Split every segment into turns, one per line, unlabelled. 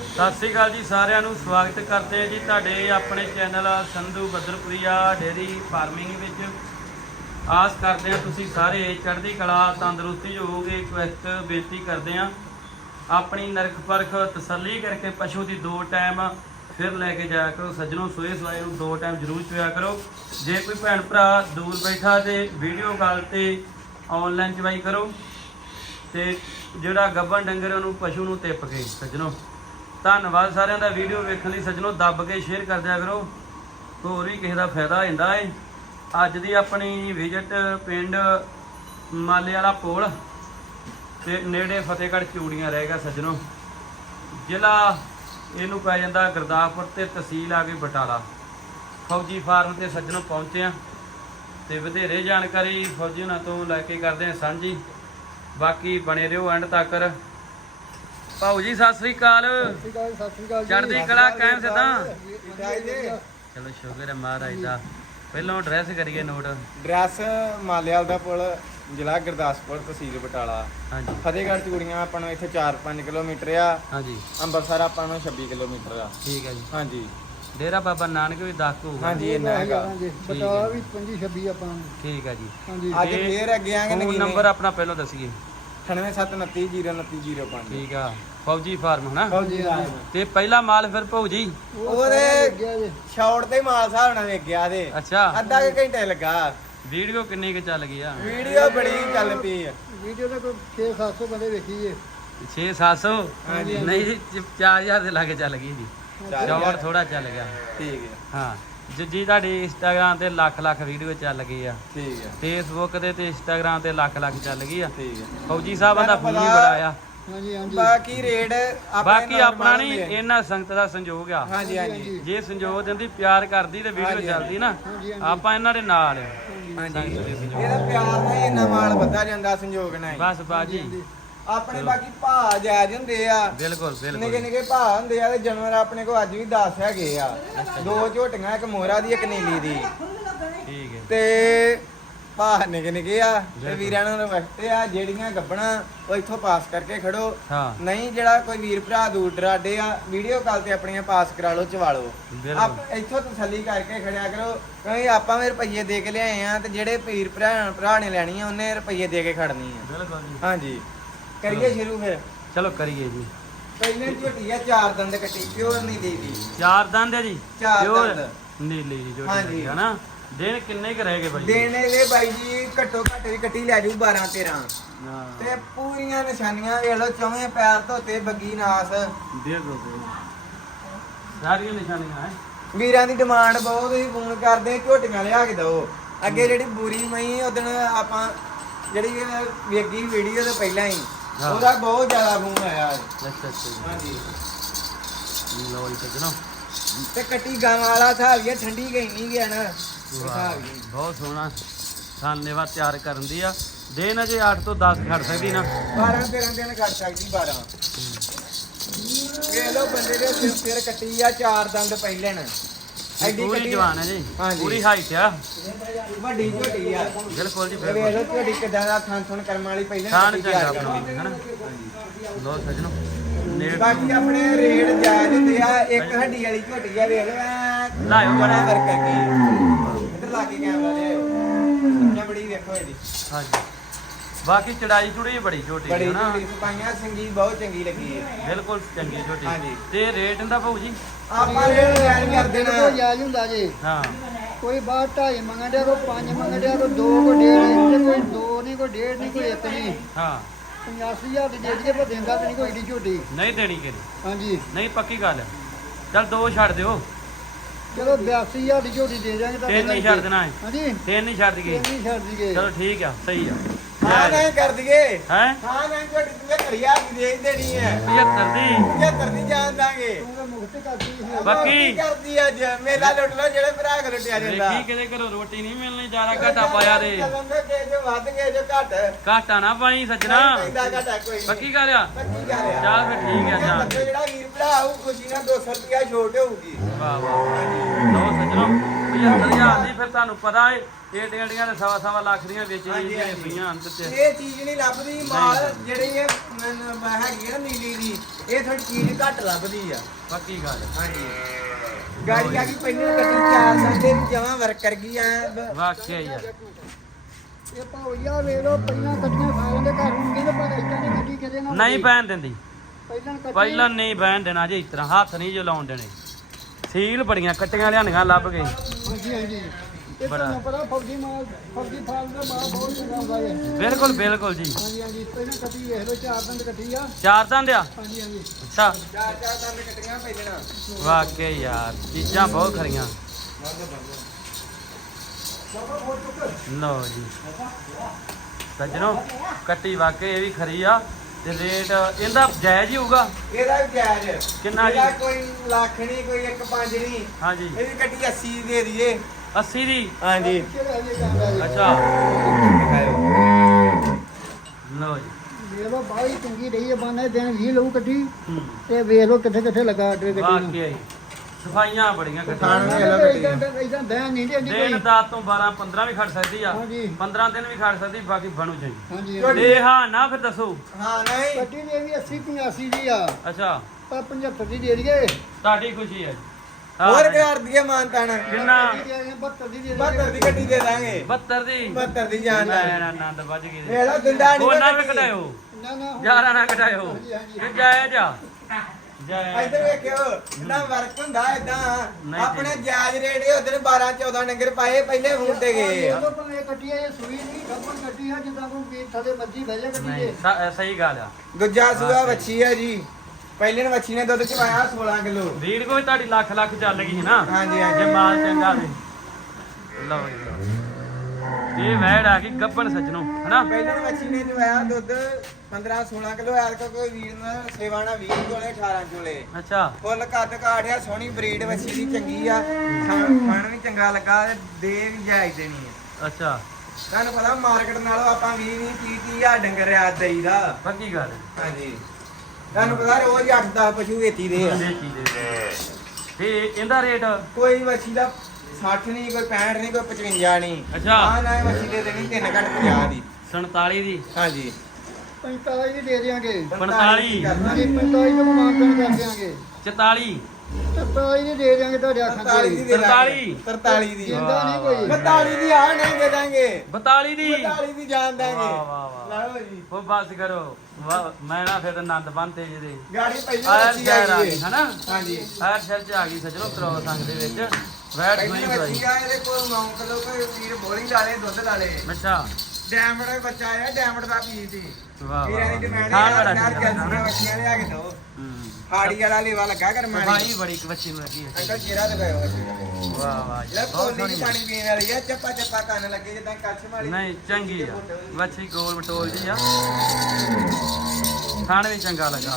ਸਤਿ ਸ੍ਰੀ ਅਕਾਲ ਜੀ ਸਾਰਿਆਂ ਨੂੰ ਸਵਾਗਤ ਕਰਦੇ ਹਾਂ ਜੀ ਤੁਹਾਡੇ ਆਪਣੇ channel Sandhu Baddarpuria dairy farming ਵਿੱਚ। ਆਸ ਕਰਦੇ ਹਾਂ ਤੁਸੀਂ ਸਾਰੇ ਚੜ੍ਹਦੀ ਕਲਾ ਤੰਦਰੁਸਤੀ ਹੋਵੋਗੇ। ਰਿਕੁਐਸਟ ਬੇਨਤੀ ਕਰਦੇ ਹਾਂ ਆਪਣੀ ਨਰਖ ਪਰਖ ਤਸੱਲੀ ਕਰਕੇ ਪਸ਼ੂ ਦੀ 2 ਟਾਈਮ ਫਿਰ ਲੈ ਕੇ ਜਾਇਆ ਕਰੋ ਸੱਜਣੋਂ। ਸੋਏ ਸਵਾਏ ਨੂੰ 2 ਟਾਈਮ ਜ਼ਰੂਰ ਚੋਇਆ ਕਰੋ। ਜੇ ਕੋਈ ਭੈਣ ਭਰਾ ਦੂਰ ਬੈਠਾ ਤੇ ਵੀਡੀਓ ਕਾਲ ਤੇ ਆਨਲਾਈਨ ਚਵਾਈ ਕਰੋ ਤੇ ਜਿਹੜਾ ਗੱਭਣ ਡੰਗਰ ਉਹਨੂੰ ਪਸ਼ੂ ਨੂੰ ਟਿੱਪ ਕੇ ਸੱਜਣੋਂ। ਧੰਨਵਾਦ ਸਾਰਿਆਂ ਦਾ ਵੀਡੀਓ ਵੇਖਣ ਲਈ ਸੱਜਣੋਂ। ਦੱਬ ਕੇ ਸ਼ੇਅਰ ਕਰ ਦਿਆ ਕਰੋ, ਹੋਰ ਵੀ ਕਿਸੇ ਦਾ ਫਾਇਦਾ ਹੋ ਜਾਂਦਾ ਹੈ। ਅੱਜ ਦੀ ਆਪਣੀ ਵਿਜ਼ਿਟ ਪਿੰਡ ਮਾਲੇ ਵਾਲਾ ਪੁਲ ਤੇ ਨੇੜੇ ਫਤਿਹਗੜ੍ਹ ਚੂੜੀਆਂ ਰਹੇਗਾ ਸੱਜਣੋਂ। ਜ਼ਿਲ੍ਹਾ ਇਹਨੂੰ ਪੈ ਜਾਂਦਾ ਗੁਰਦਾਸਪੁਰ ਤੇ ਤਹਿਸੀਲ ਆ ਗਈ ਬਟਾਲਾ। ਫੌਜੀ ਫਾਰਮ ਤੇ ਸੱਜਣੋਂ ਪਹੁੰਚੇ ਆ ਤੇ ਵਧੇਰੇ ਜਾਣਕਾਰੀ ਫੌਜੀ ਉਹਨਾਂ ਤੋਂ ਲੈ ਕੇ ਕਰਦੇ ਆ ਸਾਂਝੀ। ਬਾਕੀ ਬਣੇ ਰਹੋ ਐਂਡ ਤੱਕ। ਭਾਊ ਜੀ ਸਤਿ ਸ੍ਰੀ ਅਕਾਲ। ਚੜ੍ਹਦੀ ਕਲਾ ਕਾਇਮ ਸਿੱਧਾ। ਚਲੋ ਸ਼ੁਕਰ ਹੈ ਮਹਾਰਾਜ ਦਾ। ਪਹਿਲਾਂ ਐਡਰੈਸ ਕਰੀਏ ਨੋਟ।
ਐਡਰੈਸ ਮਾਲੇਵਾਲ ਦਾ ਪੁਲ, ਜ਼ਿਲ੍ਹਾ ਗੁਰਦਾਸਪੁਰ, ਤਹਿਸੀਲ ਬਟਾਲਾ।
ਹਾਂਜੀ।
ਫਤਿਹਗੜ੍ਹ ਚੂੜੀਆਂ ਆਪਾਂ ਨੂੰ ਇੱਥੇ 4-5 ਕਿਲੋਮੀਟਰ ਆ।
ਹਾਂਜੀ।
ਅੰਮ੍ਰਿਤਸਰ ਆਪਾਂ ਨੂੰ 26 ਕਿਲੋਮੀਟਰ ਆ।
ਠੀਕ ਹੈ ਜੀ।
ਹਾਂਜੀ।
ਡੇਰਾ ਬਾਬਾ ਨਾਨਕ ਵੀ 10 ਹੋਊਗਾ।
ਹਾਂਜੀ ਇੰਨਾ ਹੈਗਾ।
ਬਟਾਲਾ ਵੀ 25-26 ਆਪਾਂ ਨੂੰ।
ਠੀਕ ਹੈ ਜੀ।
ਹਾਂਜੀ।
ਅੱਜ ਫੇਰ ਅੱਗੇ ਆਂਗੇ
ਫੋਨ ਨੰਬਰ ਆਪਣਾ ਪਹਿਲਾਂ ਦੱਸੀਏ।
9729092905।
ਠੀਕ ਆ। ਫੌਜੀ ਫਾਰਮ ਹਨਾ।
ਫੌਜੀ ਦਾ
ਤੇ ਪਹਿਲਾ ਮਾਲ ਫਿਰ ਭਾਊ ਜੀ
ਉਹਦੇ ਸ਼ਾਰਟ ਤੇ ਮਾਲ ਹਿਸਾਬ ਨਾਲ ਵੇਖ ਗਿਆ ਤੇ
ਅੱਛਾ
ਅੱਧਾ ਕੁ ਘੰਟਾ ਲੱਗਾ।
ਵੀਡੀਓ ਕਿੰਨੀ ਕੁ ਚੱਲ ਗਈ ਆ?
ਵੀਡੀਓ ਬੜੀ ਚੱਲ ਪਈ ਆ।
ਵੀਡੀਓ ਤਾਂ ਕੋਈ 600-700 ਬੰਦੇ ਵੇਖੀਏ।
600-700
ਹਾਂਜੀ।
ਨਹੀਂ 4000 ਦੇ ਲਾਗੇ ਚੱਲ ਗਈ ਜੀ। ਸ਼ਾਰਟ ਥੋੜਾ ਚੱਲ ਗਿਆ।
ਠੀਕ ਹੈ।
ਹਾਂ ਜੀ ਤੁਹਾਡੀ ਇੰਸਟਾਗ੍ਰਾਮ ਤੇ ਲੱਖ ਵੀਡੀਓ ਚੱਲ ਗਈ ਆ।
ਠੀਕ ਹੈ।
ਫੇਸਬੁੱਕ ਤੇ ਇੰਸਟਾਗ੍ਰਾਮ ਤੇ ਲੱਖ ਚੱਲ ਗਈ ਆ।
ਠੀਕ ਹੈ।
ਫੌਜੀ ਸਾਹਿਬਾਂ ਦਾ ਫੋਨ ਵੀ ਬੜਾ ਆ।
ਹਾਂਜੀ ਹਾਂਜੀ।
ਬਾਕੀ ਰੇਟ
ਬਾਕੀ ਆਪਣਾ ਨਹੀਂ ਇਹਨਾਂ ਸੰਗਤ ਦਾ ਸੰਯੋਗ ਆ।
ਹਾਂਜੀ ਹਾਂਜੀ।
ਜੇ ਸੰਯੋਗ ਦਿੰਦੀ ਪਿਆਰ ਕਰਦੀ ਤੇ ਵੀਡੀਓ ਚੱਲਦੀ ਨਾ ਆਪਾਂ ਇਹਨਾਂ ਦੇ ਨਾਲ ਆ।
ਹਾਂਜੀ ਇਹਦਾ ਪਿਆਰ ਨਾਲ ਹੀ ਇੰਨਾ ਮਾਲ ਵੱਧਾ ਜਾਂਦਾ ਸੰਯੋਗ ਨਾਲ ਹੀ।
ਬਸ ਬਾਜੀ
ਆਪਣੇ ਬਾਕੀ ਭਾਅ ਜਾਇਜ਼ ਹੁੰਦੇ ਆ।
ਬਿਲਕੁਲ
ਨਿੱਕੇ ਨਿੱਕੇ ਭਾਅ ਹੁੰਦੇ ਆ ਤੇ ਜਾਨਵਰ ਆਪਣੇ ਕੋਲ ਅੱਜ ਵੀ 10 ਹੈਗੇ ਆ। 2 ਝੋਟੀਆਂ, ਇੱਕ ਮੋਹਰਾ ਦੀ, ਇੱਕ ਨੀਲੀ ਦੀ।
ਠੀਕ ਹੈ।
ਤੇ ਭਾਅ ਨਿੱਕੇ ਨਿੱਕੇ ਆ ਤੇ ਵੀਰਾਂ ਨੂੰ ਰਿਕਵੈਸਟ ਆ ਜਿਹੜੀਆਂ ਗੱਬਣਾ ਉਹ ਇੱਥੋਂ ਪਾਸ ਕਰਕੇ ਖੜੋ।
ਹਾਂ
ਨਹੀਂ ਜਿਹੜਾ ਕੋਈ ਵੀਰ ਭਰਾ ਦੂਰ ਦਰਾਡੇ ਆ ਵੀਡੀਓ ਕਾਲ ਤੇ ਆਪਣੀਆਂ ਪਾਸ ਕਰਾ ਲਓ, ਚਵਾ ਲਓ। ਆਪ ਇੱਥੋਂ ਤਸੱਲੀ ਕਰਕੇ ਖੜਿਆ ਕਰੋ ਕਿਉਂਕਿ ਆਪਾਂ ਵੀ ਰੁਪਈਏ ਦੇ ਕੇ ਲਿਆਏ ਆ ਤੇ ਜਿਹੜੇ ਵੀਰ ਭਰਾ ਨੇ ਲੈਣੀ ਆ ਉਹਨੇ ਰੁਪਈਏ ਦੇ ਕੇ ਖੜਨੀ ਆ।
ਬਿਲਕੁਲ ਜੀ।
ਹਾਂਜੀ ਕਰੀਏ ਸ਼ੁਰੂ ਫਿਰ।
ਚਲੋ ਕਰੀਏ ਜੀ।
ਪਹਿਲੇ ਝੋਟੀ ਆ 4 ਦੰਦ ਕੱਟੀ, ਪਿਓਰ ਨਹੀਂ ਦੇਦੀ।
4 ਦੰਦ ਹੈ ਜੀ।
4
ਪਿਓਰ
ਦੰਦ
ਨੀਲੀ ਜੀ ਜੋ
ਹਾਂਜੀ।
ਹੈ ਨਾ। ਦਿਨ ਕਿੰਨੇ ਕ ਰਹੇਗੇ ਬਾਈ?
ਦੇਣੇ ਦੇ ਬਾਈ ਜੀ ਘੱਟੋ ਘੱਟ ਵੀ ਕੱਟੀ ਲੈ ਜੂ 12-13
ਹਾਂ
ਤੇ ਪੂਰੀਆਂ ਨਿਸ਼ਾਨੀਆਂ ਵੇਖ ਲਓ। ਚੌਵੇਂ ਪੈਰ ਧੋਤੇ, ਬੱਗੀ ਨਾਸ।
ਦੇਖੋ ਸਾਰੀਆਂ ਨਿਸ਼ਾਨੀਆਂ ਹੈ।
ਵੀਰਾਂ ਦੀ ਡਿਮਾਂਡ ਬਹੁਤ, ਹੀ ਫੋਨ ਕਰਦੇ ਝੋਟੀਆਂ ਲਿਆ ਕੇ ਦਿਓ। ਅੱਗੇ ਜਿਹੜੀ ਬੂਰੀ ਮਈ ਉਦਣ ਆਪਾਂ ਜਿਹੜੀ ਵੇਖੀ ਵੀਡੀਓ ਤੋਂ ਪਹਿਲਾਂ ਹੀ ਉਹਦਾ ਬਹੁਤ ਜ਼ਿਆਦਾ ਫੋਨ ਆਇਆ ਹੈ।
ਅੱਛਾ ਜੀ।
ਹਾਂਜੀ
ਲੋ ਜੀ ਸੱਜਣੋ
ਤੇ ਕੱਟੀ ਗਾਂ ਵਾਲਾ ਹਿਸਾਬ ਹੀ ਆ, ਠੰਡੀ ਗਈ ਨਹੀਂ ਗਿਆ ਨਾ ਹਿਸਾਬ ਹੀ।
ਬਹੁਤ ਸੋਹਣਾ ਧੰਨਵਾਦ ਤਿਆਰ ਕਰਨ ਦੀ ਆ। ਦਿਨ ਅਜੇ 8 ਤੋਂ 10 ਖੜ ਸਕਦੀ ਨਾ।
12-13 ਦਿਨ ਕੱਟ ਸਕਦੀ। 12 ਵੇਖ ਲਓ ਬੰਦੇ ਦੇ ਸਿਰ ਕੱਟੀ ਆ 4 ਦੰਦ ਪਹਿਲੇ ਨੇ। ਐਡੀ
ਪੂਰੀ
ਕੱਟੀ
ਜਵਾਨ ਹੈ ਜੀ।
ਹਾਂਜੀ।
ਪੂਰੀ ਹਾਈਟ ਆ।
ਵੱਡੀ ਝੋਟੀ ਆ।
ਬਿਲਕੁਲ ਜੀ
ਵੇਖ
ਬਿਲਕੁਲ।
ਲਓ ਝੋਟੀ ਕਿੱਦਾਂ ਦਾ ਥਣ ਕਰਮ ਵਾਲੀ ਪਹਿਲੇ
ਖਾਣ
ਕੱਟੀ
ਚੰਗਾ
ਤਿਆਰ
ਆਪਣਾ
ਕਰਦੀ।
ਹੈ ਨਾ। ਲੋ ਸੱਜਣੋ ਨੇੜ
ਬਾਕੀ ਆਪਣੇ ਰੇਟ ਜਾਇਜ਼ ਹੁੰਦੇ ਆ। ਇੱਕ ਹੱਡੀ ਵਾਲੀ ਝੋਟੀ ਆ ਵੇਖ ਲਓ
ਲਾਇਓ
ਬੜਾ ਫਰਕ ਕਰਕੇ ਇੱਧਰ ਲਾ ਕੇ ਕੈਮਰਾ ਦੇ ਅੱਛਾ ਬੜੀ ਵੇਖੋ ਇਹਦੀ।
ਹਾਂਜੀ। ਬਾਕੀ ਚੜਾਈ ਚੁੜੀ ਬੜੀ ਛੋਟੀ
ਬੜੀ
ਹੈ ਨਾ।
ਝੋਟੀ ਸਪਾਈਆਂ ਸੰਗੀ ਬਹੁਤ ਚੰਗੀ ਲੱਗੀ ਹੈ।
ਬਿਲਕੁਲ ਚੰਗੀ ਛੋਟੀ।
ਹਾਂਜੀ।
ਤੇ ਰੇਟ ਦਾ ਭਾਊ ਜੀ?
ਆਪਾਂ ਰੇਟ ਜਾਇਜ਼ ਕਰ
ਕੋਈ
ਦੇਣਾ।
ਜਾਇਜ਼ ਹੁੰਦਾ ਜੀ।
ਹਾਂ
ਕੋਈ ਬਾਹਰ 2.5 ਮੰਗਣ ਡਿਆ, ਕੋਈ 5 ਮੰਗਣ ਡਿਆ, ਕੋਈ 2, ਕੋਈ 1.5, ਕੋਈ 2 ਨਹੀਂ, ਕੋਈ 1.5 ਨਹੀਂ, ਕੋਈ 1 ਨਹੀਂ।
ਹਾਂ
85,000 ਦੀ ਦੇ ਦਈਏ ਪਰ ਦਿੰਦਾ ਤਾਂ ਨਹੀਂ ਕੋਈ ਏਡੀ ਝੋਟੀ।
ਨਹੀਂ ਦੇਣੀ ਕਿਹਦੀ?
ਹਾਂਜੀ
ਨਹੀਂ ਪੱਕੀ ਗੱਲ। ਚੱਲ 2 ਛੱਡ ਦਿਓ।
ਚਲੋ 82,000 ਦੀ ਝੋਟੀ ਦੇ ਦਿਆਂਗੇ।
3 ਨਹੀਂ ਛੱਡ ਦੇਣਾ ਹੈ।
ਹਾਂਜੀ
3 ਨਹੀਂ ਛੱਡ ਦਈਏ।
3 ਨਹੀਂ ਛੱਡ ਦਈਏ।
ਚਲੋ ਠੀਕ ਆ ਸਹੀ ਆ।
ਹਾਂ ਨਹੀਂ ਕਰ ਦਈਏ।
ਹੈ
ਹਾਂ ਨਹੀਂ ਝੋਟੀ ਤੇ ਘੜੀਆ ਦੇ ਦੇਣੀ ਹੈ।
75 ਦੀ
75 ਦੀ ਜਾਣ ਦਾਂਗੇ।
ਤੂੰ ਤਾਂ ਮੁਕਤ ਕਰਦੀ ਸੀ।
ਬਾਕੀ
ਕੀ ਕਰਦੀ ਅੱਜ ਮੇਲਾ ਲੁੱਟ ਲੋ ਜਿਹੜੇ ਭਰਾ ਘਰ ਲੁੱਟਿਆ ਜਾਂਦਾ।
ਵੇਖੀ ਕਿਤੇ ਘਰੋਂ ਰੋਟੀ ਨਹੀਂ ਮਿਲਣੀ। ਜ਼ਿਆਦਾ ਘਾਟਾ ਪਾਇਆ ਰੇ।
ਚੱਲਣਗੇ ਜੋ ਵੱਧ ਗਏ ਜੋ ਘੱਟ।
ਘਾਟਾ ਨਾ ਪਾਈ ਸੱਜਣਾ।
ਪੈਂਦਾ ਘਾਟਾ ਕੋਈ ਨਹੀਂ।
ਪੱਕੀ ਗੱਲ ਆ।
ਪੱਕੀ ਗੱਲ ਆ।
ਚੱਲ ਫਿਰ ਠੀਕ ਆ
ਇਹ
ਜਾਣ
ਬੱਚੇ ਜਿਹੜਾ ਵੀਰ ਭਰਾ ਆਊ ਖੁਸ਼ੀ ਨਾਲ 200 ਰੁਪਿਆ ਛੋਟ ਹੋਊਗੀ।
ਵਾਹ ਵਾਹ ਲੋ ਸੱਜਣੋ 75,000 ਦੀ ਫਿਰ ਤੁਹਾਨੂੰ ਪਤਾ ਏ ਇਹ ਡੇਂਡੀਆਂ ਦੇ ਸਵਾ ਲੱਖ ਦੀਆਂ ਵੇਚੀਆਂ
ਹਾਂਜੀ,
ਜਿਹੜੀਆਂ
ਹਾਂਜੀ।
ਪਈਆਂ ਅੰਦਰ ਤੇ
ਇਹ ਚੀਜ਼ ਨਹੀਂ ਲੱਭਦੀ ਮਾਲ ਜਿਹੜੀ ਇਹ ਹੈਗੀ ਆ ਨਾ ਨੀਲੀ ਦੀ ਇਹ ਥੋੜੀ ਚੀਜ਼ ਘੱਟ ਲੱਭਦੀ ਆ।
ਪੱਕੀ ਗੱਲ
ਹਾਂਜੀ ਗਾੜੀ ਆ ਗਈ ਪਹਿਲਾਂ ਕੱਟੀ 4 ਸੰਦੇ ਵੀ ਜਮਾਂ ਵਰਕ ਕਰ ਗਈ ਆ
ਵਾਕਿਆ ਯਾਰ
ਇਹ ਭਾਈਆ ਵੇਖ ਲੋ ਪਹਿਲਾਂ ਕੱਟੀਆਂ ਖਾਣ ਦੇ ਘਰ ਹੁੰਦੀ ਤੇ ਪਰ ਇਦਾਂ ਨਹੀਂ ਕੱਟੀ ਕਿਤੇ ਨਾ
ਨਹੀਂ ਪੈਣ ਦਿੰਦੀ
ਪਹਿਲਾਂ ਕੱਟੀ
ਪਹਿਲਾਂ ਨਹੀਂ ਬਹਿਣ ਦੇਣਾ ਜੇ ਇਸ ਤਰ੍ਹਾਂ ਹੱਥ ਨਹੀਂ ਜੋ ਲਾਉਣ ਦੇਣੇ ਸੀਲ ਬੜੀਆਂ ਕੱਟੀਆਂ ਲਿਆਂਦੀਆਂ ਲੱਭ ਕੇ
ਹਾਂਜੀ ਹਾਂਜੀ ਇਹ
ਬੜਾ।
ਤੁਹਾਨੂੰ ਪਤਾ ਫੌਜੀ ਫਾਲ ਦਾ ਮਾਲ ਬਹੁਤ ਚੰਗਾ ਹੁੰਦਾ ਹੈ।
ਬਿਲਕੁਲ ਬਿਲਕੁਲ ਜੀ
ਹਾਂਜੀ ਹਾਂਜੀ ਪਹਿਲਾਂ ਕੱਟੀ ਵੇਖ ਲੋ 4 ਦੰਦ ਕੱਟੀ ਆ।
4 ਦੰਦ ਆ
ਹਾਂਜੀ ਹਾਂਜੀ
ਅੱਛਾ
4 ਦੰਦ ਕੱਟੀਆਂ ਪਹਿਲਣਾ
ਵਾਕਿਆ ਯਾਰ ਚੀਜ਼ਾਂ ਬਹੁਤ ਖਰੀਆਂ ਲਓ ਜੀ ਸੱਜਣੋ ਕੱਟੀ ਵਾਕਿਆ ਇਹ ਵੀ ਖਰੀ ਆ ਤੇ ਰੇਟ ਇਹਦਾ ਜਾਇਜ਼ ਹੀ ਹੋਊਗਾ
ਇਹਦਾ ਵੀ ਜਾਇਜ਼
ਕਿੰਨਾ ਜੀ?
ਇਹਦਾ ਕੋਈ ਲੱਖ ਨਹੀਂ ਕੋਈ 1.5 ਨਹੀਂ
ਹਾਂਜੀ
ਇਹਦੀ ਕੱਟੀ 80 ਦੀ ਦੇ ਦਈਏ
80 ਦੀ
ਹਾਂਜੀ
ਕਿਹੜਾ ਇਹ ਜਾਂਦਾ ਜੀ
ਅੱਛਾ ਲਓ ਜੀ
ਵੇਖ ਲੋ ਬਾਹਲੀ ਚੰਗੀ ਰਹੀ ਹੈ ਬਾਨੇ ਦਿਨ 20 ਲਊ ਕੱਟੀ
ਹੂੰ
ਤੇ ਵੇਖ ਲੋ ਕਿੱਥੇ ਕਿੱਥੇ ਲੱਗਾ ਆਰਡਰ ਗੱਡੀ ਨੂੰ
ਵਾਕਿਆ ਹੀ ਸਫਾਈਆਂ ਬੜੀਆਂ
ਖਾਣ
ਕੱਟੀਆਂ
ਨੂੰ
ਇਦਾਂ ਬਹਿਣ ਨਹੀਂ ਦਿੰਦੀ
ਦਿਨ
ਕੋਈ
ਦਾ ਤੋਂ 12 15 ਵੀ ਖੜ ਸਕਦੀ ਆ
ਹਾਂਜੀ
15 ਦਿਨ ਵੀ ਖੜ ਸਕਦੀ ਬਾਕੀ ਬਣੂ ਚਾਹੀਦੀ
ਹਾਂਜੀ
ਤੁਹਾਡੀ-
ਤੇ ਹਾਂ ਨਾ ਫਿਰ ਦੱਸੋ
ਹਾਂ ਨਹੀਂ
ਕੱਟੀ ਦੀ ਵੀ 80 85 ਦੀ ਆ
ਅੱਛਾ
ਪਰ 75 ਦੀ ਦੇ ਦਈਏ
ਤੁਹਾਡੀ ਖੁਸ਼ੀ ਹੈ
ਹੋਰ ਕਰ ਦਈਏ ਮਾਨਤਾਨ
ਕਿੰਨਾ
72 ਦੀ ਦੇ
72 ਦੀ ਕੱਟੀ ਦੇ ਦਾਂਗੇ
72 ਦੀ
72 ਦੀ ਜਾਨ
ਲੈ ਆਨੰਦ ਵੱਜ ਗਈ
ਵੇਖ ਲਓ ਦਿੰਦਾ ਨਹੀਂ
ਉਹ ਨਾ
ਕੋਈ
ਵੀ ਕਢਾਇਓ
ਨਾ ਨਾ
ਯਾਰਾ ਨਾ ਕਢਾਇਓ
ਹਾਂਜੀ, ਹਾਂਜੀ।
ਇਹ ਜਾਇਜ਼ ਆ ਜਾਇਜ਼
ਇੱਧਰ ਵੇਖਿਓ ਨਾ ਵਰਕ ਹੁੰਦਾ ਇਦਾਂ
ਨਹੀਂ
ਆਪਣੇ ਜਾਇਜ਼ ਰੇਟ ਹੀ ਉਧਰ 12 14 ਡੰਗਰ ਪਾਏ ਪਹਿਲੇ ਹੁਣ ਤੇ ਗਏ ਆ
ਜਦੋਂ ਭਾਵੇਂ ਕੱਟੀ ਆ ਇਹ ਸੂਈ ਨਹੀਂ ਗੱਪਣ ਕੱਟੀ ਆ ਜਿੱਦਾਂ ਕੋਈ ਵੀ ਥਲੇ ਮੱਜੀ ਬਹਿ ਜਾ ਕੱਟੀ
ਨਹੀਂ
ਦੇ
ਸਹੀ ਗੱਲ ਆ
ਦੂਜਾ ਸੂਆ ਵੱਛੀ ਹੈ ਜੀ ਪਹਿਲੇ ਨੇ ਵੱਛੀ ਨੇ ਦੁੱਧ ਚਵਾਇਆ 16 ਕਿਲੋ
ਰੀਡ ਕੋਈ ਤੁਹਾਡੀ ਲੱਖ ਲੱਖ ਚੱਲ ਗਈ ਸੀ ਨਾ
ਹਾਂਜੀ, ਹਾਂਜੀ।
ਜੇ ਮਾਲ ਚੰਗਾ ਵੇ ਲਓ ਜੀ ਇਹ ਵੈੜ ਆ ਗਈ ਗੱਬਣ ਸੱਜਣੋ ਹਨਾ
ਪਹਿਲੇ ਨੇ ਵੱਛੀ ਨੇ ਚਵਾਇਆ ਦੁੱਧ 15 16 ਕਿਲੋ ਐਲ ਕੋਈ ਵੀਰ ਨਾਲ ਸੇਵਾ ਨਾਲ 20 ਕੋਲੇ 18 ਚੋਲੇ
ਅੱਛਾ
ਫੁੱਲ ਕੱਦ ਕਾਠਿਆ ਸੋਹਣੀ ਬਰੀਡ ਵੱਛੀ ਦੀ ਚੰਗੀ ਆ ਖਾਣ ਵੀ ਚੰਗਾ ਲੱਗਾ ਤੇ ਦੇ ਵੀ ਜਾਇਜ਼ ਦੇਣੀ ਆ
ਅੱਛਾ
ਤੁਹਾਨੂੰ ਪਤਾ ਮਾਰਕੀਟ ਨਾਲੋਂ ਆਪਾਂ 20 30 ਹਜ਼ਾਰ ਡੰਗਰ ਰਿਆਤ ਦੇਈਦਾ
ਪੱਕੀ ਗੱਲ
ਹਾਂਜੀ ਤੁਹਾਨੂੰ ਪਤਾ ਰੋਜ਼ 8-10 ਪਸ਼ੂ ਵੇਚੀ ਦੇ ਆ
ਇਹ ਚੀਜ਼ ਹੈ। ਤੇ ਇਹਦਾ ਰੇਟ
ਕੋਈ ਵੱਛੀ ਦਾ 60 ਨਹੀਂ ਕੋਈ 65 ਨਹੀਂ ਕੋਈ 55 ਨਹੀਂ
ਅੱਛਾ।
ਹਾਂ ਨਾ ਇਹ ਵੱਛੀ ਦੇ ਦੇਣੀ 3 ਘੱਟ 50 ਦੀ
47 ਦੀ
ਹਾਂਜੀ
45 ਦੀ ਦੇ ਦਿਆਂਗੇ
45
ਹਾਂਜੀ 45 ਨੂੰ ਮਾਨਤਨ ਕਰ ਦਿਆਂਗੇ
44
47 ਦੀ ਦੇ ਦਿਆਂਗੇ ਤੁਹਾਡੇ ਅੱਖਾਂ
43 ਦੀ
ਤੇ
ਦੇ ਦਾਂਗੇ 43 ਦੀ
ਜਿੰਦਾ ਨਹੀਂ ਕੋਈ
42 ਦੀ ਆ ਨਹੀਂ ਦੇ ਦਾਂਗੇ
42 ਦੀ
42 ਦੀ ਜਾਨ ਦਾਂਗੇ
ਵਾਹ, ਵਾਹ, ਵਾਹ।
ਲਓ ਜੀ
ਉਹ ਬਸ ਕਰੋ ਵਾਹ, ਮੈਂ ਨਾ ਫਿਰ ਆਨੰਦ ਬੰਨਤੇ ਜਿਹਦੇ
ਗਾੜੀ ਪਹਿਲਾਂ
ਆਰ
ਵੱਛੀ
ਸ਼ਹਿਰ ਆ
ਆ
ਗਈ
ਗਈ
ਹਨਾ
ਹਾਂਜੀ
ਆਰ ਸ਼ਹਿਰ ਚ ਆ ਗਈ ਸੱਜਣੋ ਕਰੋ ਸੰਗ ਦੇ ਵਿੱਚ ਵੈਟ
ਪਹਿਲਾਂ
ਹੋਈ
ਵੱਛੀ ਆ ਇਹਦੇ ਕੋਲ 9 ਕਿਲੋ ਕੋਈ ਵੀਰ ਬੋਲੀ ਡਾਲੇ ਦੁੱਧ ਡਾਲੇ
ਅੱਛਾ
ਡੈਮਡ ਦਾ ਬੱਚਾ ਆ ਡੈਮਡ ਦਾ ਪੀਸ ਸੀ
ਵਾਹ
ਵੀਰਾਂ ਦੀ
ਵਾਹ
ਡਿਮਾਂਡ
ਖਾਣ
ਹੈ
ਬੜਾ
ਯਾਰ
ਚੀਜ਼ਾਂ
ਜਲਦੀਆਂ ਵੱਛੀਆਂ ਲਿਆ ਕੇ ਦਿਓ
ਹੂੰ
ਹਾੜੀ ਵਾਲਾ ਲੇਵਾ ਲੱਗਾ ਕਰ ਮਾਰੀ
ਸਫਾਈ ਬੜੀ ਬੱਚੀ ਨੂੰ ਲੱਗੀ ਹੈ।
ਅੰਕਲ ਚਿਹਰਾ ਦਿਖਾਓ ਵੱਛੀ ਦਾ
ਵਾਹ ਵਾਹ
ਯਾਰ
ਬਹੁਤ
ਕੋਲੀ ਦੀ
ਸੋਹਣੀ
ਪਾਣੀ ਪੀਣ ਵਾਲੀ ਆ ਚੱਪਾ ਚੱਪਾ ਕੰਨ ਲੱਗੇ ਜਿੱਦਾਂ ਕੱਛ ਵਾਲੀ
ਨਹੀਂ ਚੰਗੀ ਆ ਵੱਛੀ ਗੋਲ ਮਟੋਲ ਜੀ ਆ ਖਾਣ ਵੀ ਚੰਗਾ ਲੱਗਾ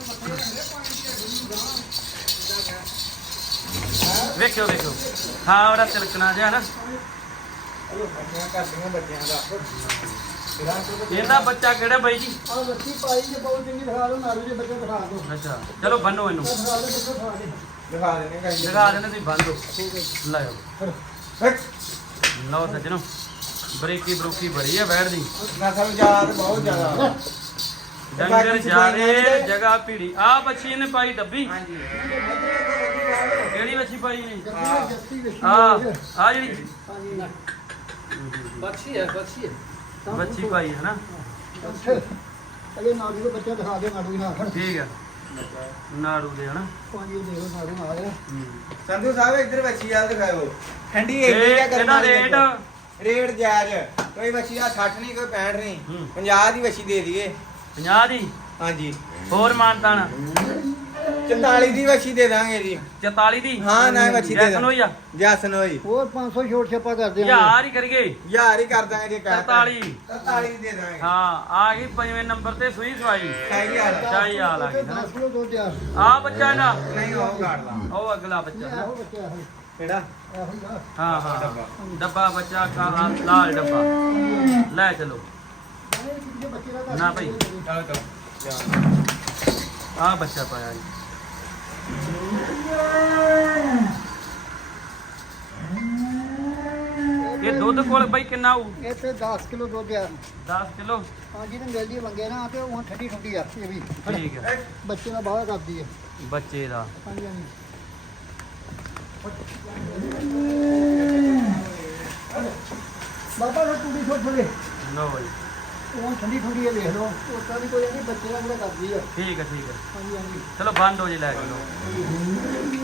ਵੇਖਿਓ ਵੇਖਿਓ ਹਾਂ ਉਹਦਾ ਤਿਲਕਣਾ ਜਿਹਾ ਨਾ
ਬੱਚਿਆਂ ਕਰਦੀਆਂ ਬੱਚਿਆਂ ਦਾ
ਇਹਦਾ ਬੱਚਾ ਕਿਹੜਾ ਬਾਈ ਜੀ
ਆ ਲੱਸੀ ਪਾਈ ਜੇ ਬਹੁਤ ਚੰਗੀ ਦਿਖਾ ਲਓ ਨਾਰੂ ਦੇ ਬੱਚੇ ਦਿਖਾ ਦਿਓ
ਅੱਛਾ ਚਲੋ ਬੰਨੋ ਇਹਨੂੰ
ਦਿਖਾ ਦੇ ਬੱਚੇ ਦਿਖਾ ਦੇ
ਦਿਖਾ ਦੇਣੇ ਕਹੀਂ
ਦਿਖਾ ਦੇਣਾ ਤੁਸੀਂ ਬੰਨ ਦਿਓ ਲਾਓ ਲਓ ਸੱਜਣੋ ਬਰੀਕੀ ਬਰੂਕੀ ਬੜੀ ਆ ਬੈਠ ਦੀ
ਨਸਲ ਜਾਤ ਬਹੁਤ ਜ਼ਿਆਦਾ
ਡੰਗਰ ਜਾਦੇ ਜਗ੍ਹਾ ਭੀੜੀ ਆ ਬੱਚੀ ਇਹਨੇ ਪਾਈ ਡੱਬੀ
ਹਾਂਜੀ
ਕਿਹੜੀ ਬੱਚੀ ਪਾਈ ਨੇ
ਜੱਸੀ ਜੱਸੀ
ਆ ਜਿਹੜੀ
ਹਾਂਜੀ
ਬੱਚੀ ਪਾਈ ਹੈ ਨਾ
ਅਗੇ ਨਾਰੂ ਦੇ ਬੱਚੇ ਦਿਖਾ ਦੇ ਨਾਰੂ ਨਾਲ
ਠੀਕ ਹੈ ਨਾੜੂ ਦੇ ਹਨਾ
ਪਾਣੀ ਦੇ ਲੋ ਨਾਰੂ ਨਾਲ
ਸੰਧੂ ਸਾਹਿਬ ਇੱਧਰ ਬੱਚੀ ਆ ਦਿਖਾਓ ਠੰਡੀ
ਤੇ
ਏਡੀ ਆ
ਇਹਦਾ ਰੇਟ
ਰੇਟ ਜਾਇਜ਼ ਕੋਈ ਬੱਚੀ ਦਾ 60 ਨਹੀਂ ਕੋਈ 65 ਨਹੀਂ
ਹੂੰ।
50 ਦੀ ਬੱਚੀ ਦੇ ਦਈਏ
50 ਦੀ
ਹਾਂਜੀ
ਹੋਰ ਮਾਨਤਾਨ
44 ਦੀ ਬੱਚੀ ਦੇ ਦਾਂਗੇ ਜੀ
44 ਦੀ
ਹਾਂ ਨਾ ਬੱਚੀ ਦੇ
ਜੈਸਨ ਹੋਈ ਆ
ਜਸਨ ਹੋਈ
ਹੋਰ 500 ਛੋਟ ਛੱਪਾ ਕਰਦੇ ਆ
ਯਾਰ ਹੀ ਕਰੀਏ
ਯਾਰ ਹੀ ਕਰ ਦਾਂਗੇ ਜੇ ਕਹਿ
43
43 ਦੀ ਦੇ ਦਾਂਗੇ
ਹਾਂ ਆ ਗਈ ਪੰਜਵੇਂ ਨੰਬਰ ਤੇ ਸੂਈ ਸਵਾਈ
ਸਹੀ ਗੱਲ
ਸ਼ਾਹੀ ਹਾਲ ਆ ਗਈ ਨਾ
10 ਕਿਲੋ ਦੁੱਧ ਆ
ਆ ਬੱਚਾ ਨਾ
ਨਹੀਂ ਉਹ ਕਾੜਦਾ
ਉਹ ਅਗਲਾ ਬੱਚਾ ਨਾ
ਇਹੋ ਬੱਚਾ ਇਹੋ
ਕਿਹੜਾ
ਇਹੋ ਆ
ਹਾਂ ਹਾਂ ਡੱਬਾ ਬੱਚਾ ਕਾ ਲਾਲ ਡੱਬਾ ਲੈ ਚਲੋ
ਇਹ ਬੱਚੇ ਦਾ
ਨਾ ਭਾਈ
ਚਲ ਚਲ
ਆ ਬੱਚਾ ਪਾਇਆ ਜੀ ਇਹ ਦੁੱਧ ਕੋਲ ਬਈ ਕਿੰਨਾ ਹੋਊ?
ਇਹ ਤੇ 10 ਕਿਲੋ ਦੁੱਧ ਆ
10 ਕਿਲੋ।
ਹਾਂਜੀ ਤੇ ਮਿਲਦੀ ਮੰਗੇ ਨਾ ਤੇ ਉਹ ਠੰਡੀ ਠੰਡੀ ਆ ਇਹ ਵੀ
ਠੀਕ ਹੈ।
ਬੱਚੇ ਦਾ ਬਾਹਰ ਕਰਦੀ ਹੈ
ਬੱਚੇ ਦਾ
ਹਾਂਜੀ ਹਾਂਜੀ ਬਾਬਾ ਨੂੰ ਟੁੱਟੀ ਛੋੜ ਛੋੜੇ
ਲਓ ਜੀ।
ਉਹ ਠੰਡੀ ਠੰਡੀ ਹੈ ਵੇਖ ਲਓ ਉਸਦਾ ਵੀ ਕੋਈ ਨਹੀਂ ਬੱਚੇ ਦਾ ਪੂਰਾ ਕਰਦੀ ਆ
ਠੀਕ ਹੈ ਠੀਕ ਹੈ।
ਹਾਂਜੀ ਹਾਂਜੀ
ਚਲੋ ਬੰਦ ਹੋ ਜੀ ਲੈ ਕੇ ਲਓ।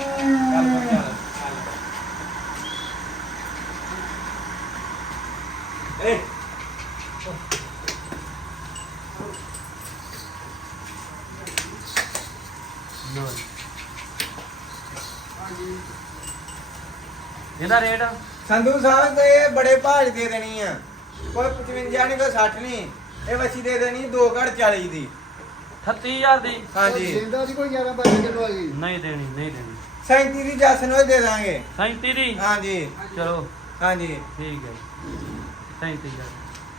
ਲਓ ਜੀ। ਇਹਦਾ ਰੇਟ
ਸੰਧੂ ਸਾਹਿਬ ਤੇ ਇਹ ਬੜੇ ਭਾਜ ਦੇ ਦੇਣੀ ਆ ਕੋਈ 55 ਨਹੀਂ ਕੋਈ 60 ਨਹੀਂ ਇਹ ਵੱਛੀ ਦੇ ਦੇਣੀ 2 ਘੜ 40 ਦੀ
38000 ਦੀ
ਹਾਂਜੀ
ਜਿੰਦਾ ਦੀ ਕੋਈ 11 12 ਕਿਲੋ ਆ ਗਈ
ਨਹੀਂ ਦੇਣੀ ਨਹੀਂ ਦੇਣੀ
37 ਦੀ ਜਸਨ ਉਹ ਦੇ ਦਾਂਗੇ
37 ਦੀ
ਹਾਂਜੀ
ਚਲੋ
ਹਾਂਜੀ
ਠੀਕ ਹੈ 37000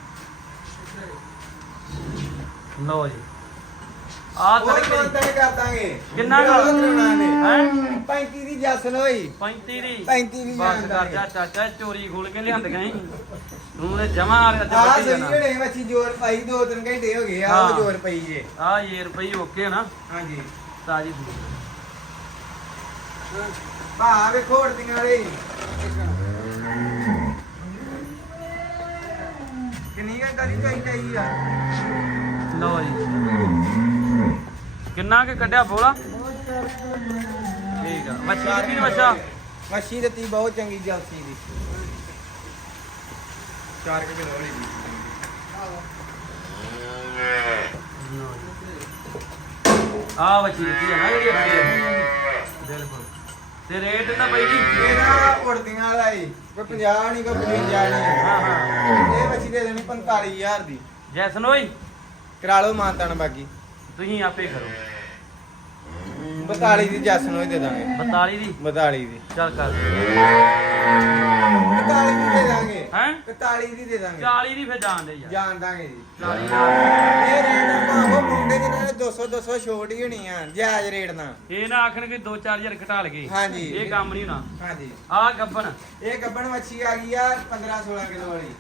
ਲਓ ਜੀ ਆ
ਉਹ
ਤੜਕੇ
ਕੰਟੈਕਟ ਕਰ ਦਾਂਗੇ
ਕਿੰਨਾ ਕੁ?
ਹੈ
ਹੈਂ?
35 ਦੀ ਜਸਨ ਹੋਈ
35 ਦੀ
35 ਦੀ
ਬਸ
ਜਾਣ
ਕਰ ਜਾ ਚਾਚਾ ਚੋਰੀ ਖੋਲ ਕੇ ਲਿਆਂਦੀਆਂ ਸੀ ਤੂੰ ਨੇ ਜਮਾ ਆ ਰਿਹਾ
ਆ
ਬੱਟੀ
ਸਹੀ
ਜਾਣਾ
ਜਿਹੜੇ ਵੱਛੀ ਜੋਰ ਪਾਈ 2-3 ਘੰਟੇ ਹੋ ਗਏ ਆ
ਹਾਂ।
ਉਹ ਜੋਰ ਪਈ ਜੇ
ਆ ਇਹ ਰੁਪਈ ਓਕੇ ਨਾ
ਹਾਂਜੀ
ਤਾਜੀ
ਭਾ ਵੇ ਖੋੜਦੀਆਂ ਵਾਲੇ ਕਿੰਨੀ ਘੰਟਾ ਦੀ ਚਾਹੀਦੀ ਆ
ਲਓ ਜੀ ਕਿੰਨਾ ਕੇ ਕੱਢਿਆ ਬੋਲਾ ਠੀਕ ਆ ਮੱਛੀ ਦੀ ਵੀ ਬੱਚਾ
ਮੱਛੀ ਦਿੱਤੀ ਬਹੁਤ ਚੰਗੀ ਜਲਸੀ ਦੀ 4 ਕਿਲੋ ਵਾਲੀ ਦੀ
ਆ ਬੱਚੀ ਦਿੱਤੀ ਆ ਨਾ ਜਿਹੜੀ ਅੱਗੇ ਆ ਬਿਲਕੁਲ ਤੇ ਰੇਟ ਤਾਂ ਬਈ ਜੀ
ਇਹਦਾ ਉੜਦੀਆਂ ਵਾਲਾ ਹੀ ਕੋਈ 50 ਨਹੀਂ ਕੋਈ 55 ਨਹੀਂ
ਹਾਂ ਹਾਂ
ਇਹ ਮੱਛੀ ਦੇ ਦੇਣੀ 45000 ਦੀ
ਜੈਸਨ ਓਏ
ਕਰਾ ਲਓ ਮਾਨਤਾਨ ਬਾਕੀ
ਤੁਸੀਂ ਆਪੇ ਕਰੋ
42 ਦੀ ਜਸਨ ਉਹ ਦੇ ਦਾਂਗੇ
42 ਦੀ
42 ਦੀ
ਚੱਲ ਕਰ
41 ਦੀ ਦੇ ਦਾਂਗੇ
ਹੈ
41 ਦੀ ਦੇ ਦਾਂਗੇ
40 ਦੀ ਫੇਰ ਜਾਣ ਦੇ ਯਾਰ
ਜਾਣ ਦਾਂਗੇ ਜੀ
40
ਇਹ ਰੇਟ ਆਪਾਂ ਉਹ ਮੁੰਡੇ ਜਿਹਨਾਂ ਨੇ 200 ਛੋਟ ਹੀ ਹੋਣੀ ਆ ਜਾਇਜ਼ ਰੇਟ ਨਾਲ
ਇਹ ਨਾ ਆਖਣਗੇ 2-4000 ਘਟਾ ਲਗੇ
ਹਾਂਜੀ।
ਇਹ ਕੰਮ ਨਹੀਂ ਹੋਣਾ
ਹਾਂਜੀ
ਆ ਗੱਬਣ
ਇਹ ਗੱਬਣ ਮੱਛੀ ਆ ਗਈ ਆ 15-16 ਕਿਲੋ ਵਾਲੀ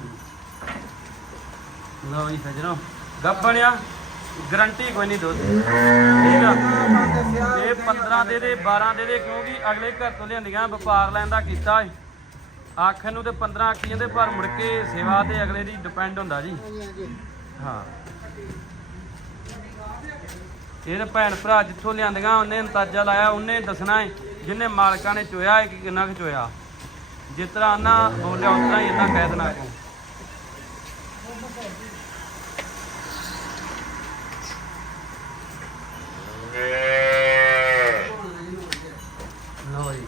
ਲਓ ਜੀ ਸੱਜਣੋ ਗੱਬਣ ਆ ਗਰੰਟੀ ਕੋਈ ਨਹੀਂ ਦੁੱਧ ਠੀਕ ਆ ਇਹ 15 ਦੇ ਦੇ 12 ਦੇ ਦੇ ਕਿਉਂਕਿ ਅਗਲੇ ਘਰ ਤੋਂ ਲਿਆਂਦੀਆਂ ਵਪਾਰ ਲੈਣ ਦਾ ਕੀਤਾ ਏ ਆਖਣ ਨੂੰ ਤੇ 15 ਆਖੀ ਜਾਂਦੇ ਪਰ ਮੁੜ ਕੇ ਸੇਵਾ ਤੇ ਅਗਲੇ ਦੀ ਡਿਪੈਂਡ ਹੁੰਦਾ ਜੀ
ਹਾਂਜੀ ਹਾਂਜੀ
ਹਾਂ ਇਹ ਤਾਂ ਭੈਣ ਭਰਾ ਜਿੱਥੋਂ ਲਿਆਂਦੀਆਂ ਉਹਨੇ ਅੰਦਾਜ਼ਾ ਲਾਇਆ ਉਹਨੇ ਦੱਸਣਾ ਏ ਜਿਹਨੇ ਮਾਲਕਾਂ ਨੇ ਚੋਇਆ ਹੈ ਕਿ ਕਿੰਨਾ ਕੁ ਚੋਇਆ ਜਿਸ ਤਰ੍ਹਾਂ ਨਾ ਬੋਲਿਆ ਉਸ ਤਰ੍ਹਾਂ ਹੀ ਇਦਾਂ ਕਹਿ ਦੇਣਾ ਕੋ ਲਓ ਜੀ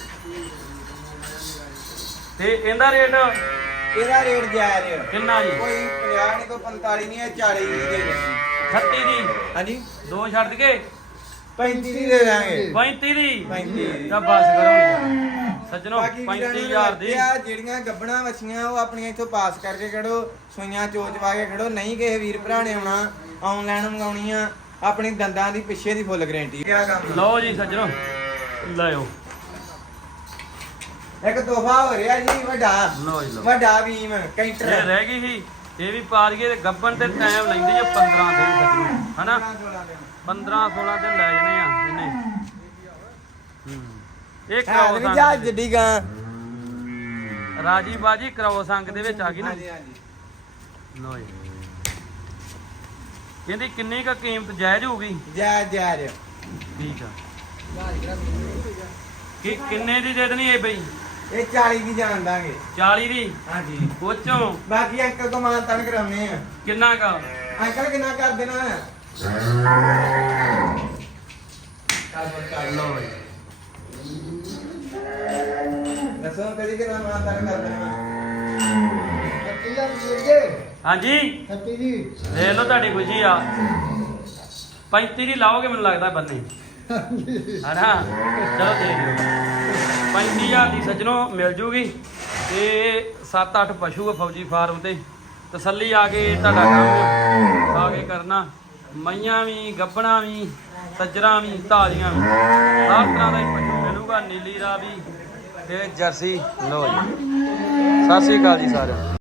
ਤੇ ਇਹਦਾ ਰੇਟ
ਇਹਦਾ ਰੇਟ ਜਾਇਜ਼
ਕਿੰਨਾ ਜੀ
ਕੋਈ 50 ਨਹੀਂ ਕੋਈ 45 ਨਹੀਂ ਇਹ 40 ਦੀ ਦੇ ਦੇਣੀ
36 ਦੀ
ਹਾਂਜੀ
ਦੋ ਛੱਡ ਕੇ
35 ਦੀ ਦੇ ਦਾਂਗੇ
35 ਦੀ
35 ਦੀ
ਤਾਂ ਬਸ ਕਰੋ ਸੱਜਣੋ
ਬਾਕੀ ਵੀਰਾਂ ਨੂੰ
35000 ਦੀ
ਆ ਜਿਹੜੀਆਂ ਗੱਬਣਾ ਵੱਛੀਆਂ ਉਹ ਆਪਣੀਆਂ ਇੱਥੋਂ ਪਾਸ ਕਰਕੇ ਖੜੋ ਸੂਈਆਂ ਚੋਚਵਾ ਕੇ ਖੜੋ ਨਹੀਂ ਕਿਸੇ ਵੀਰ ਭਰਾ ਨੇ ਆਉਣਾ ਆਨਲਾਈਨ ਮੰਗਾਉਣੀਆਂ ਆਪਣੀ ਦੰਦਾਂ ਦੀ ਪਿੱਛੇ ਦੀ ਫੁੱਲ ਗਾਰੰਟੀ ਕਿਆ ਕੰਮ
ਲਓ ਜੀ ਸੱਜਣੋ ਲਿਓ
ਇੱਕ ਤੋਹਫਾ ਹੋ ਰਿਹਾ ਜੀ ਵੱਡਾ
ਲਓ ਜੀ ਲਓ
ਵੱਡਾ ਭੀਮ
ਇਹ
ਕੈਂਟਰ
ਰਹਿ ਗਈ ਸੀ ਇਹ ਵੀ ਪਾ ਦਈਏ ਤੇ ਗੱਬਣ ਤੇ ਟਾਈਮ ਲੈਂਦੀ ਜੇ 15 ਦਿਨ ਸੱਜਣੋ ਹਨਾ 15-16 ਦਿਨ ਲੈ ਜਣੇ ਆ ਇਹਨੇ ਇਹ ਕਰਾਓ
ਹੈ ਜਾ ਜੱਡੀ ਗਾਂ
ਰਾਜੀ ਬਾਜੀ ਕਰਾਓ ਸੰਗ ਦੇ ਵਿੱਚ ਆ ਗਈ ਨਾ
ਹਾਂਜੀ ਹਾਂਜੀ
ਲਓ ਜੀ ਇਹਦੀ ਕਿੰਨੀ ਕੁ ਕੀਮਤ ਜਾਇਜ਼ ਹੋਊਗੀ
ਜੈ ਜੈ
ਠੀਕ ਆ ਕਿ ਕਿੰਨੇ ਦੀ ਦੇ ਦੇਣੀ ਇਹ ਬਈ
ਇਹ 40 ਦੀ ਜਾਣ ਦਾਂਗੇ
40 ਦੀ
ਹਾਂਜੀ
ਪੁੱਛੋ
ਬਾਕੀ ਅੰਕਲ ਤੋਂ ਮਾਨ ਤਨ ਕਰਾਉਣੇ ਆ
ਕਿੰਨਾ ਕਾ
ਅੰਕਲ ਕਿੰਨਾ ਕਰ ਦੇਣਾ
ਲਓ ਜੀ
ਦੱਸੋ ਕਦੀ ਕਿੰਨਾ ਮਾਨ ਤਨ ਕਰ ਦੇਣਾ
30000 ਦੇ ਦੇ
ਹਾਂਜੀ
30 ਦੀ
ਦੇਖ ਲਓ ਤੁਹਾਡੀ ਖੁਸ਼ੀ ਆ 35 ਦੀ ਲਾਓਗੇ ਮੈਨੂੰ ਲੱਗਦਾ ਬੰਨੇ ਹਨਾ ਚਲੋ ਦੇਖ ਲਿਓ 35000 ਦੀ ਸੱਜਣੋ ਮਿਲ ਜੂਗੀ ਤੇ 7-8 ਪਸ਼ੂ ਆ ਫੌਜੀ ਫਾਰਮ ਤੇ ਤਸੱਲੀ ਆ ਕੇ ਤੁਹਾਡਾ ਕੰਮ ਆ ਕੇ ਕਰਨਾ ਮਈਆਂ ਵੀ ਗੱਬਣਾ ਵੀ ਸੱਜਰਾਂ ਵੀ ਧਾਲੀਆਂ ਵੀ ਹਰ ਤਰ੍ਹਾਂ ਦਾ ਹੀ ਪਸ਼ੂ ਮਿਲੂਗਾ ਨੀਲੀ ਰਾਵੀ ਤੇ ਜਰਸੀ ਲੋ ਜੀ। ਸਤਿ ਸ੍ਰੀ ਅਕਾਲ ਜੀ ਸਾਰਿਆਂ ਨੂੰ।